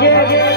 দেখা যাও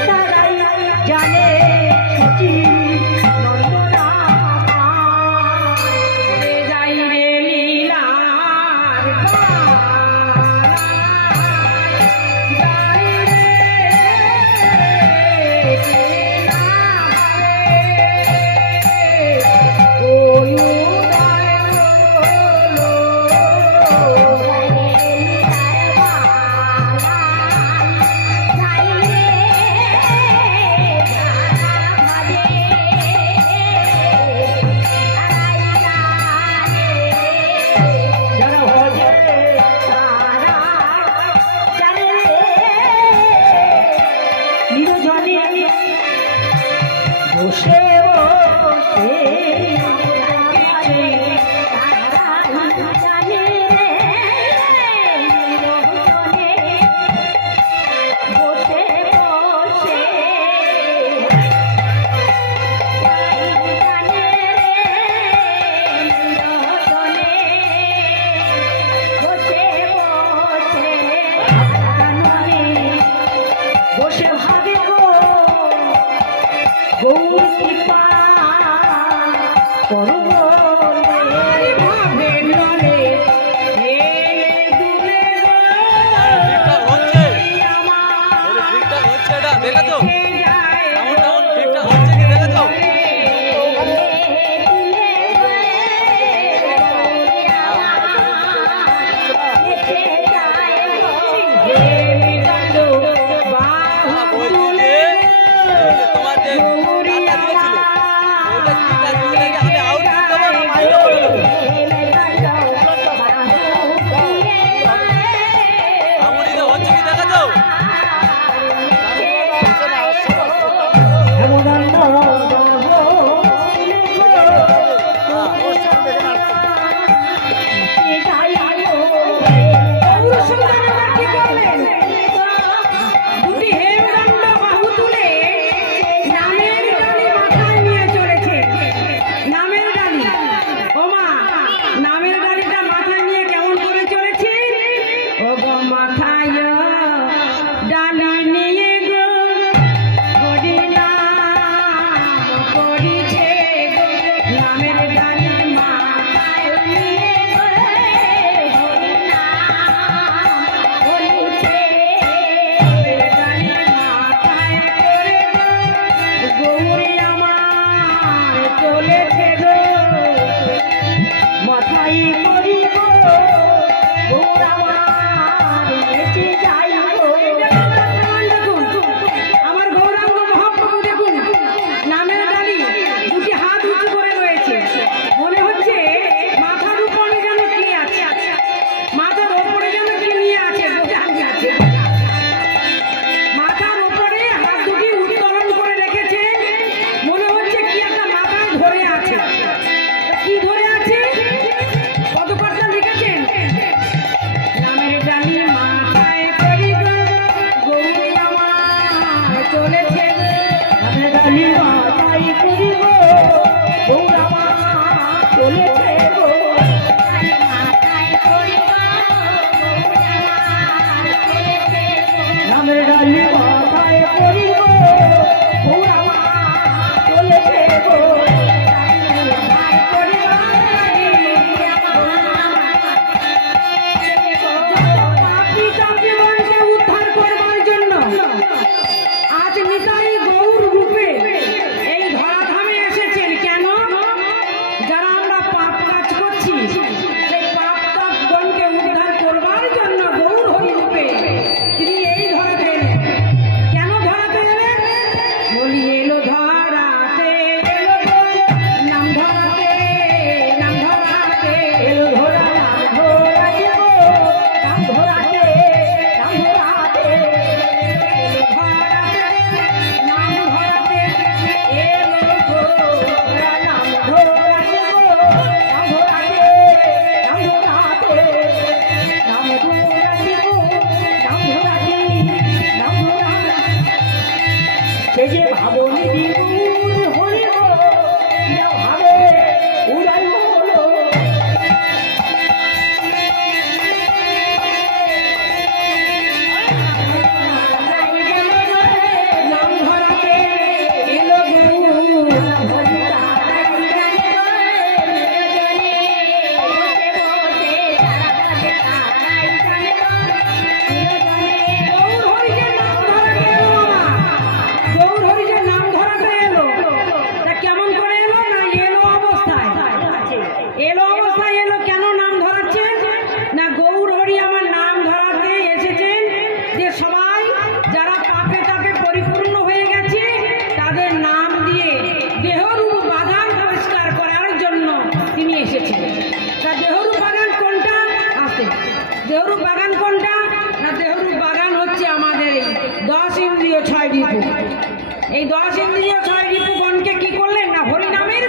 এই 10 ইন্দ্রিয় 6 রিপুগণকে কি করলেন না হরিনামের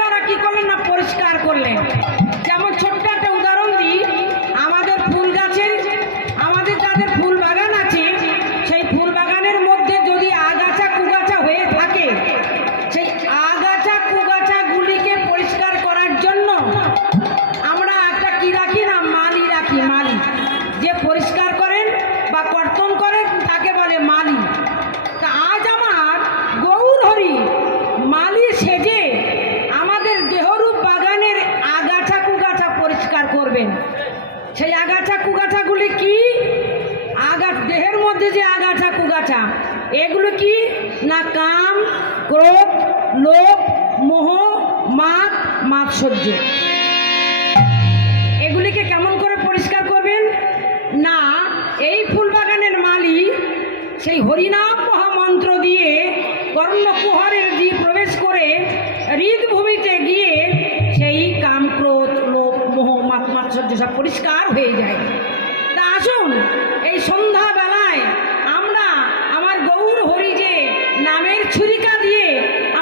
দ্বারা কি করলেন না পরিষ্কার করলেন। যেমন ছোট্ট একটা উদাহরণ দিই, আমাদের ফুল গাছের আমাদের যাদের ফুল বাগান আছে সেই ফুল বাগানের মধ্যে যদি আগাছা কুগাছা হয়ে থাকে, সেই আগাছা কুগাছাগুলিকে পরিষ্কার করার জন্য আমরা একটা কি রাখি না মালি রাখি। মালি যে পরিষ্কার করেন বা কর্তন করেন তাকে বলে মালি। তা আজ আমার গৌর হরি মালি সেজে আমাদের দেহরূপ বাগানের আগাছা কুগাছা পরিষ্কার করবেন। সেই আগাছা কুগাছাগুলি কি? দেহের মধ্যে যে আগাছা কুগাছা এগুলো কি না কাম, ক্রোধ, লোভ, মোহ, মাদ, মাৎসর্য। এগুলিকে কেমন করে পরিষ্কার করবেন না এই ফুল বাগানের মালি সেই হরিনাম মহামন্ত্র দিয়ে কর্ণকুহরের দিয়ে প্রবেশ করে হৃদভূমিতে গিয়ে সেই কাম, ক্রোধ, লোভ, মোহ, মাদ, মাৎসর্য সব পরিষ্কার হয়ে যায়। তা আসুন এই সন্ধ্যাবেলায় আমরা আমার গৌর হরি যে নামের ছুরিকা দিয়ে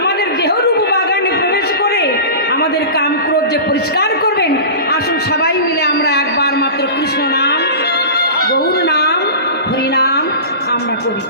আমাদের দেহরূপ বাগানে প্রবেশ করে আমাদের কাম, ক্রোধ যে পরিষ্কার করবেন, আসুন সবাই মিলে আমরা একবার মাত্র কৃষ্ণ নাম, গৌর নাম, হরি নাম আমরা করি।